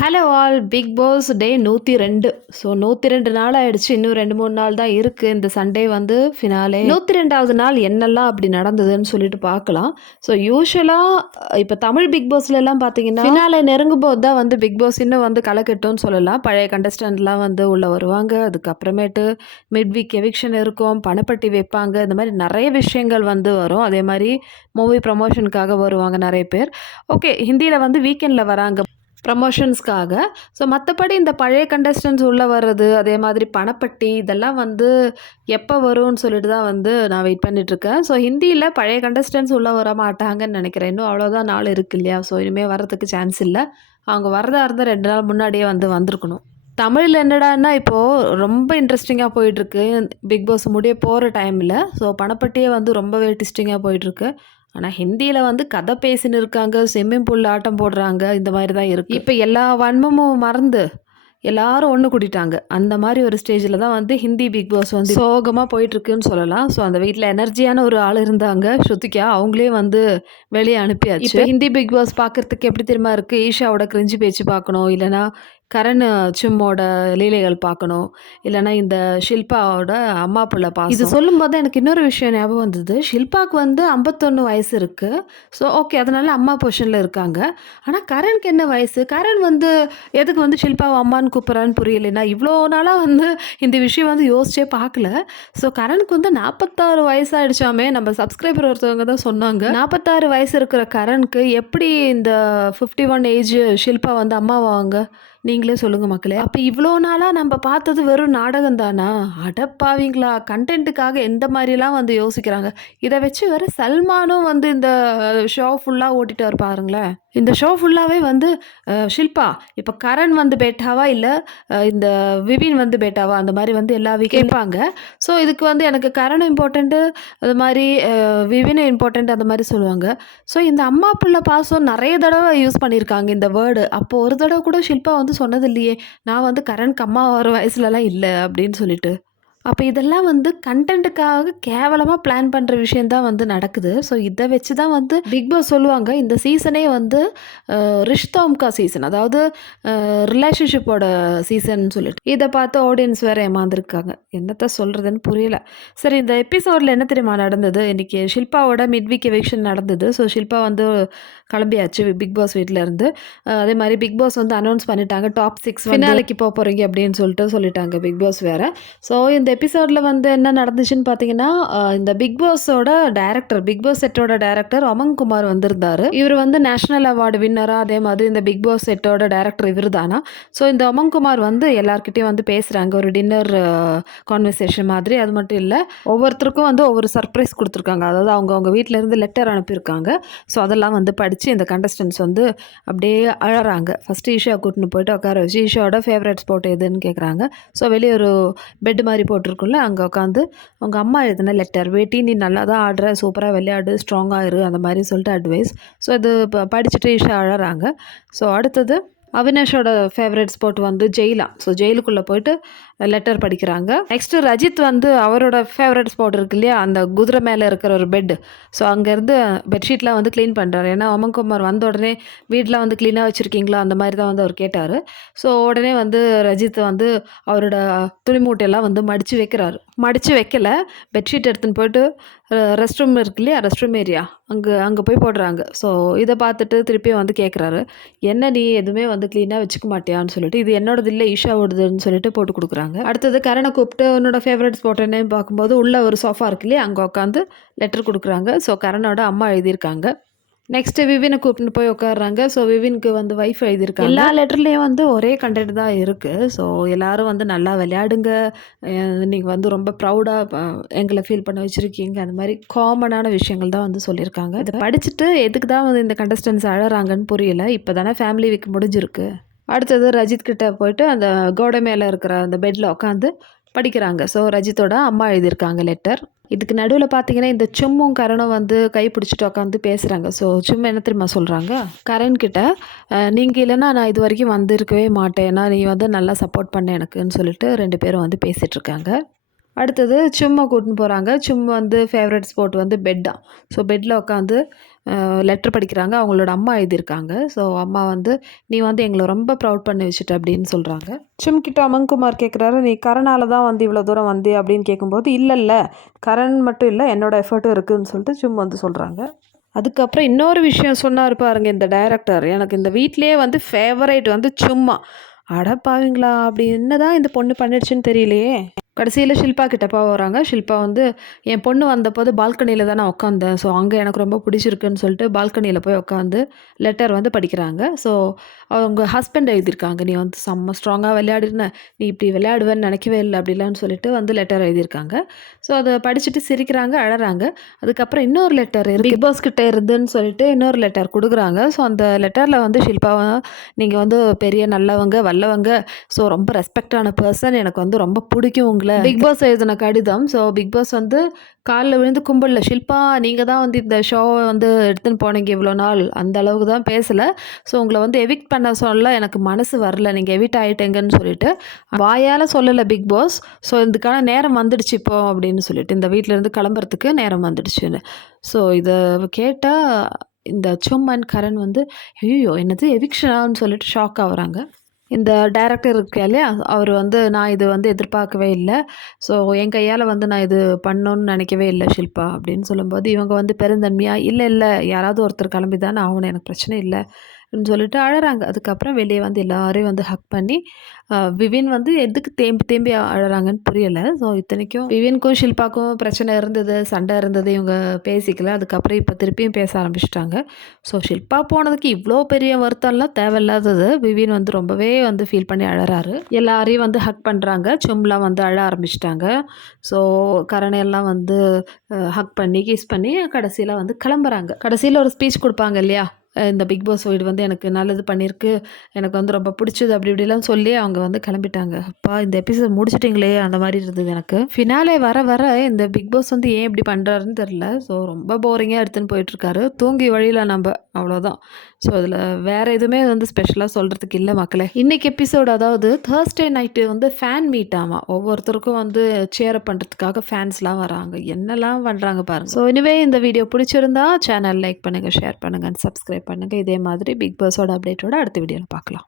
Hello all big pass டே 102. So 102 நாள் ஆயிடுச்சு. இன்னும் 2-3 நாள் தான் இருக்குது. இந்த சண்டே வந்து ஃபினாலே. 102வது நாள் என்னெல்லாம் அப்படி நடந்ததுன்னு சொல்லிட்டு பார்க்கலாம். ஸோ யூஸ்வலாக இப்போ தமிழ் பிக் பாஸ்லலாம் பார்த்தீங்கன்னா ஃபினாலே நெருங்கும் போது தான் வந்து பிக் பாஸ் இன்னும் வந்து கலக்கட்டும்னு சொல்லலாம். பழைய கண்டஸ்டன்ட்லாம் வந்து உள்ளே வருவாங்க. அதுக்கப்புறமேட்டு மிட் வீக் எவிக்ஷன் இருக்கும், பணப்பட்டி வைப்பாங்க, இந்த மாதிரி நிறைய விஷயங்கள் வந்து வரும். அதே மாதிரி மூவி ப்ரமோஷனுக்காக வருவாங்க நிறைய பேர். ஓகே, ஹிந்தியில் வந்து வீக்கெண்டில் வராங்க ப்ரமோஷன்ஸ்க்காக. ஸோ மற்றபடி இந்த பழைய கண்டஸ்டன்ஸ் உள்ளே வர்றது, அதே மாதிரி பணப்பட்டி, இதெல்லாம் வந்து எப்போ வரும்னு சொல்லிட்டு தான் வந்து நான் வெயிட் பண்ணிகிட்ருக்கேன். ஸோ ஹிந்தியில் பழைய கண்டஸ்டன்ஸ் உள்ளே வர மாட்டாங்கன்னு நினைக்கிறேன். இன்னும் அவ்வளோதான் நாள் இருக்கு இல்லையா? ஸோ இனிமேல் வர்றதுக்கு சான்ஸ் இல்லை. அவங்க வரதா இருந்தால் 2 நாள் முன்னாடியே வந்து வந்திருக்கணும். தமிழில் என்னடான்னா இப்போது ரொம்ப இன்ட்ரெஸ்டிங்காக போயிட்டுருக்கு பிக் பாஸ் முடிய போகிற டைமில். ஸோ பணப்பட்டியே வந்து ரொம்பவே ட்விஸ்டிங்காக போயிட்டுருக்கு. ஆனால் ஹிந்தியில் வந்து கதை பேசின்னு இருக்காங்க, ஸ்விம்மிங் பூலில் ஆட்டம் போடுறாங்க, இந்த மாதிரி தான் இருக்குது. இப்போ எல்லா வன்மமும் மறந்து எல்லாரும் ஒன்று கூட்டிட்டாங்க. அந்த மாதிரி ஒரு ஸ்டேஜில் தான் வந்து ஹிந்தி பிக் பாஸ் வந்து சோகமாக போயிட்டுருக்குன்னு சொல்லலாம். ஸோ அந்த வீட்டில் எனர்ஜியான ஒரு ஆள் இருந்தாங்க, ஸ்ருதிகா. அவங்களே வந்து வெளியே அனுப்பியாச்சு. இப்போ ஹிந்தி பிக் பாஸ் பார்க்குறதுக்கு எப்படி தெரியுமா இருக்குது? ஈஷாவோட கிரிஞ்சு பேச்சு பார்க்கணும், இல்லைனா கரண் சிம்மோட லீலைகள் பார்க்கணும், இல்லைனா இந்த ஷில்பாவோட அம்மா பிள்ளை பாசம். இது சொல்லும்போது எனக்கு இன்னொரு விஷயம் ஞாபகம் வந்தது. ஷில்பாவுக்கு வந்து 51 வயசு இருக்குது. ஸோ ஓகே, அதனால அம்மா பொசிஷனில் இருக்காங்க. ஆனால் கரணுக்கு என்ன வயசு? கரண் வந்து எதுக்கு வந்து ஷில்பாவை அம்மான்னு கூப்பிட்றான்னு புரியலைன்னா, இவ்வளோ நாளாக வந்து இந்த விஷயம் வந்து யோசிச்சே பார்க்கல. ஸோ கரணுக்கு வந்து 46 வயசாகிடுச்சாமே. நம்ம சப்ஸ்கிரைபர் ஒருத்தவங்க தான் சொன்னாங்க, 46 வயசு இருக்கிற கரணுக்கு எப்படி இந்த 51 ஏஜ் ஷில்பா வந்து அம்மாவாங்க? நீங்களே சொல்லுங்கள் மக்களே. அப்போ இவ்வளோ நாளாக நம்ம பார்த்தது வெறும் நாடகம் தானா? அடப்பாவீங்களா! கண்டென்ட்டுக்காக எந்த மாதிரிலாம் வந்து யோசிக்கிறாங்க. இதை வச்சு வேறு சல்மானும் வந்து இந்த ஷோ ஃபுல்லாக ஓட்டிட்டார் பாருங்களேன். இந்த ஷோ ஃபுல்லாகவே வந்து ஷில்பா இப்போ கரண் வந்து பேட்டாவா, இல்லை இந்த விவின் வந்து பேட்டாவா, அந்த மாதிரி வந்து எல்லா கேட்பாங்க. ஸோ இதுக்கு வந்து எனக்கு கரண் இம்பார்ட்டண்ட்டு, அது மாதிரி விவின் இம்பார்ட்டண்ட், அந்த மாதிரி சொல்லுவாங்க. ஸோ இந்த அம்மா பிள்ளை பாசம் நிறைய தடவை யூஸ் பண்ணியிருக்காங்க இந்த வேர்டு. அப்போது ஒரு தடவை கூட ஷில்பா வந்து சொன்னது இல்லையே, நான் வந்து கரண்க்கு அம்மா வர வயசுலலாம் இல்லை அப்படின்னு சொல்லிட்டு. அப்போ இதெல்லாம் வந்து கண்டென்ட்டுக்காக கேவலமாக பிளான் பண்ணுற விஷயந்தான் வந்து நடக்குது. ஸோ இதை வச்சு தான் வந்து பிக் பாஸ் சொல்லுவாங்க, இந்த சீசனே வந்து ரிஷ்தாம்கா சீசன், அதாவது ரிலேஷன்ஷிப்போட சீசன் சொல்லிட்டு. இதை பார்த்து ஆடியன்ஸ் வேறு ஏமாந்துருக்காங்க. என்னத்த சொல்கிறதுன்னு புரியல. சரி, இந்த எபிசோடில் என்ன தெரியுமா நடந்தது? இன்றைக்கி ஷில்பாவோட மிட் வீக் எவிக்ஷன் நடந்தது. ஸோ ஷில்பா வந்து கிளம்பியாச்சு பிக் பாஸ் வீட்டிலேருந்து. அதே மாதிரி பிக் பாஸ் வந்து அனௌன்ஸ் பண்ணிட்டாங்க, டாப் 6 ஃபினாலேக்கு போக போகிறீங்க அப்படின்னு சொல்லிட்டாங்க பிக் பாஸ் வேறு. ஸோ இந்த எபிசோடில் வந்து என்ன நடந்துச்சுன்னு பார்த்தீங்கன்னா, இந்த பிக் பாஸோட டைரக்டர், பிக் பாஸ் செட்டோட டைரக்டர் அமன் குமார் வந்திருந்தார். இவர் வந்து நேஷனல் அவார்டு வின்னராக, அதே மாதிரி இந்த பிக் பாஸ் செட்டோட டைரக்டர் இவர் தானா. ஸோ இந்த அமன் குமார் வந்து எல்லாருக்கிட்டையும் வந்து பேசுகிறாங்க, ஒரு டின்னர் கான்வர்சேஷன் மாதிரி. அது மட்டும் இல்லை, ஒவ்வொருத்தருக்கும் வந்து ஒவ்வொரு சர்ப்ரைஸ் கொடுத்துருக்காங்க. அதாவது அவங்க வீட்டிலேருந்து லெட்டர் அனுப்பியிருக்காங்க. ஸோ அதெல்லாம் வந்து படித்து இந்த கண்டஸ்டன்ஸ் வந்து அப்படியே அழறாங்க. ஃபஸ்ட்டு ஈஷா கூட்டின்னு போயிட்டு உட்கார வச்சு ஈஷாவோட ஃபேவரட் ஸ்பாட் எதுன்னு கேட்குறாங்க. ஸோ வெளியே ஒரு பெட் மாதிரி போட்டிருக்குல்ல, அங்கே உட்காந்து அவங்க அம்மா எழுதின லெட்டர், வேட்டி நீ நல்லா தான் ஆடுற, சூப்பராக விளையாடு, ஸ்ட்ராங்காக இரு, அந்த மாதிரி சொல்லிட்டு அட்வைஸ். ஸோ இது படிச்சுட்டு ஈஷா அழறாங்க. ஸோ அடுத்தது அவினாஷோட ஃபேவரட் ஸ்பாட் வந்து ஜெயிலா. ஸோ ஜெயிலுக்குள்ளே போயிட்டு லெட்டர் படிக்கிறாங்க. நெக்ஸ்ட்டு ரஜித் வந்து அவரோட ஃபேவரட் ஸ்பாட் இருக்கு இல்லையா, அந்த குதிரை மேலே இருக்கிற ஒரு பெட்டு. ஸோ அங்கேருந்து பெட்ஷீட்லாம் வந்து க்ளீன் பண்ணுறாரு. ஏன்னா அமன்குமார் வந்த உடனே வீட்டில் வந்து க்ளீனாக வச்சுருக்கீங்களா, அந்த மாதிரி தான் வந்து அவர் கேட்டார். ஸோ உடனே வந்து ரஜித் வந்து அவரோட துணி மூட்டையெல்லாம் வந்து மடித்து வைக்கல, பெட்ஷீட் எடுத்துன்னு போயிட்டு ரெஸ்ட் ரூம் இருக்கு இல்லையா, ரெஸ்ட் ரூம் ஏரியா, அங்கே போய் போடுறாங்க. ஸோ இதை பார்த்துட்டு திருப்பியும் வந்து கேட்குறாரு, என்ன நீ எதுவுமே வந்து க்ளீனாக வச்சுக்க மாட்டியான்னு சொல்லிட்டு. இது என்னோடது இல்லை, ஈஷாவோடதுன்னு சொல்லிட்டு போட்டு கொடுக்குறாங்க. அடுத்தது கரணை கூப்பிட்டு உன்னோட ஃபேவரட் ஸ்பாட் என்னன்னு பார்க்கும்போது உள்ள ஒரு சோஃபா இருக்கு இல்லையா, அங்கே உட்காந்து லெட்டர் கொடுக்குறாங்க. ஸோ கரணோட அம்மா எழுதியிருக்காங்க. நெக்ஸ்ட்டு விவினை கூப்பிட்டு போய் உட்காடுறாங்க. ஸோ விவினுக்கு வந்து வைஃப் எழுதியிருக்காங்க. எல்லா லெட்டர்லேயும் வந்து ஒரே கண்டென்ட் தான் இருக்குது. ஸோ எல்லோரும் வந்து நல்லா விளையாடுங்க, நீங்கள் வந்து ரொம்ப ப்ரௌடாக எங்களை ஃபீல் பண்ண வச்சுருக்கீங்க, அந்த மாதிரி காமனான விஷயங்கள் தான் வந்து சொல்லியிருக்காங்க. இதை படிச்சுட்டு எதுக்கு தான் வந்து இந்த கண்டஸ்டன்ஸ் அழறாங்கன்னு புரியல. இப்போ தானே ஃபேமிலி வீக் முடிஞ்சிருக்கு. அடுத்தது ரஜித் கிட்டே போயிட்டு அந்த கோடை மேலே இருக்கிற அந்த பெட்டில் உட்காந்து படிக்கிறாங்க. ஸோ ரஜித்தோட அம்மா எழுதியிருக்காங்க லெட்டர். இதுக்கு நடுவில் பார்த்தீங்கன்னா இந்த சும்மும் கரணும் வந்து கை பிடிச்சிட்டு உட்காந்து பேசுகிறாங்க. ஸோ சும்மா என்ன தெரியுமா சொல்கிறாங்க, கரண்கிட்ட நீங்கள் இல்லைன்னா நான் இது வரைக்கும் வந்திருக்கவே மாட்டேன், ஏன்னா நீ வந்து நல்லா சப்போர்ட் பண்ண எனக்குன்னு சொல்லிட்டு 2 பேரும் வந்து பேசிகிட்ருக்காங்க. அடுத்தது சும்மா கூட்டின்னு போகிறாங்க. சும்மா வந்து ஃபேவரட் ஸ்பாட் வந்து பெட்டாம். ஸோ பெட்டில் உட்காந்து லெட்டர் படிக்கிறாங்க. அவங்களோட அம்மா எழுதியிருக்காங்க. ஸோ அம்மா வந்து நீ வந்து எங்களை ரொம்ப ப்ரவுட் பண்ணி வச்சுட்ட அப்படின்னு சொல்கிறாங்க. கிட்ட அமன்குமார் கேட்குறாரு, நீ கரனால் தான் வந்து இவ்வளோ தூரம் வந்தே அப்படின்னு கேட்கும்போது இல்லை கரண் மட்டும் இல்லை என்னோட எஃபர்ட்டும் இருக்குதுன்னு சொல்லிட்டு சும்மா வந்து சொல்கிறாங்க. அதுக்கப்புறம் இன்னொரு விஷயம் சொன்னார் பாருங்க இந்த டைரக்டர், எனக்கு இந்த வீட்டிலேயே வந்து ஃபேவரைட் வந்து சும்மா. அடப்பாவீங்களா, அப்படி என்னதான் இந்த பொண்ணு பண்ணிடுச்சுன்னு தெரியலையே. கடைசியில் ஷில்பா கிட்ட போகிறாங்க. ஷில்பா வந்து என் பொண்ணு வந்தபோது பால்கனியில் தான் நான் உட்காந்தேன். ஸோ அங்கே எனக்கு ரொம்ப பிடிச்சிருக்குன்னு சொல்லிட்டு பால்கனியில் போய் உட்காந்து லெட்டர் வந்து படிக்கிறாங்க. ஸோ அவங்க ஹஸ்பண்ட் எழுதியிருக்காங்க, நீ வந்து செம்ம ஸ்ட்ராங்காக விளையாடின, நீ இப்படி விளையாடுவேன்னு நினைக்கவே இல்லை அப்படிலான்னு சொல்லிட்டு வந்து லெட்டர் எழுதியிருக்காங்க. ஸோ அதை படிச்சுட்டு சிரிக்கிறாங்க, அழறாங்க. அதுக்கப்புறம் இன்னொரு லெட்டர் பிக் பாஸ் கிட்டே இருந்துன்னு சொல்லிட்டு இன்னொரு லெட்டர் கொடுக்குறாங்க. ஸோ அந்த லெட்டரில் வந்து ஷில்பாவை நீங்கள் வந்து பெரிய நல்லவங்க வல்லவங்க, ஸோ ரொம்ப ரெஸ்பெக்டான பர்சன், எனக்கு வந்து ரொம்ப பிடிக்கும் உங்களை, பிக் பாஸ் எழுதின கடிதம். ஸோ பிக் பாஸ் வந்து காலில் விழுந்து கும்பலில், ஷில்பா நீங்கள் தான் வந்து இந்த ஷோவை வந்து எடுத்துன்னு போனீங்க இவ்வளோ நாள், அந்த அளவுக்கு தான் பேசலை. ஸோ உங்களை வந்து எவிக்ட் பண்ண சொல்ல எனக்கு மனசு வரல, நீங்கள் எவிக்ட் ஆகிட்டேங்கன்னு சொல்லிட்டு வாயால் சொல்லலை பிக் பாஸ். ஸோ இதுக்கான நேரம் வந்துடுச்சு இப்போ அப்படின்னு சொல்லிட்டு, இந்த வீட்டிலேருந்து கிளம்புறதுக்கு நேரம் வந்துடுச்சுன்னு. ஸோ இதை கேட்டால் இந்த சும்மன் கரண் வந்து ஐயோ என்னது எவிக்ஷனான்னு சொல்லிட்டு ஷாக் ஆகுறாங்க. இந்த டைரக்டர் இருக்கா இல்லையா, அவர் வந்து நான் இது வந்து எதிர்பார்க்கவே இல்லை. ஸோ என் கையால் வந்து நான் இது பண்ணணுன்னு நினைக்கவே இல்லை ஷில்பா அப்படின்னு சொல்லும்போது, இவங்க வந்து பெருந்தன்மையாக இல்லை யாராவது ஒருத்தர் கிளம்பி தானே ஆகணும், எனக்கு பிரச்சனை இல்லை அப்படின்னு சொல்லிட்டு அழறாங்க. அதுக்கப்புறம் வெளியே வந்து எல்லாரையும் வந்து ஹக் பண்ணி விவின் வந்து எதுக்கு தேம்பி தேம்பி அழறாங்கன்னு புரியலை. ஸோ இத்தனைக்கும் விவின்க்கும் ஷில்பாக்கும் பிரச்சனை இருந்தது, சண்டை இருந்தது, இவங்க பேசிக்கல. அதுக்கப்புறம் இப்போ திருப்பியும் பேச ஆரம்பிச்சிட்டாங்க. ஸோ ஷில்பா போனதுக்கு இவ்வளோ பெரிய வருத்தம்லாம் தேவையில்லாதது. விவின் வந்து ரொம்பவே வந்து ஃபீல் பண்ணி அழறாரு. எல்லாரையும் வந்து ஹக் பண்ணுறாங்க. சும்லாம் வந்து அழ ஆரம்பிச்சிட்டாங்க. ஸோ கரணையெல்லாம் வந்து ஹக் பண்ணி கிஸ் பண்ணி கடைசியில் வந்து கிளம்புறாங்க. கடைசியில் ஒரு ஸ்பீச் கொடுப்பாங்க இல்லையா, இந்த பிக் பாஸ் வீடு வந்து எனக்கு நல்லது பண்ணியிருக்கு, எனக்கு வந்து ரொம்ப பிடிச்சது அப்படி இப்படிலாம் சொல்லி அவங்க வந்து கிளம்பிட்டாங்க. அப்பா இந்த எபிசோட் முடிச்சிட்டிங்களே அந்த மாதிரி இருந்தது எனக்கு. ஃபினாலே வர வர இந்த பிக் பாஸ் வந்து ஏன் இப்படி பண்ணுறாருன்னு தெரில. ஸோ ரொம்ப போரிங்காக எடுத்துன்னு போயிட்டுருக்காரு. தூங்கி வழியில் நம்ம அவ்வளோதான். ஸோ அதில் வேறு எதுவுமே வந்து ஸ்பெஷலாக சொல்கிறதுக்கு இல்லை மக்களே. இன்றைக்கி எபிசோடு அதாவது தேர்ஸ்டே நைட்டு வந்து ஃபேன் மீட் ஆமாம். ஒவ்வொருத்தருக்கும் வந்து சேர் பண்ணுறதுக்காக ஃபேன்ஸ்லாம் வராங்க. என்னெல்லாம் பண்ணுறாங்க பாருங்கள். ஸோ இனிவே இந்த வீடியோ பிடிச்சிருந்தா சேனல் லைக் பண்ணுங்கள், ஷேர் பண்ணுங்கள், சப்ஸ்கிரைப் பண்ணுங்கள். இதே மாதிரி பிக் பாஸோட அப்டேட்டோட அடுத்த வீடியோவில் பார்க்கலாம்.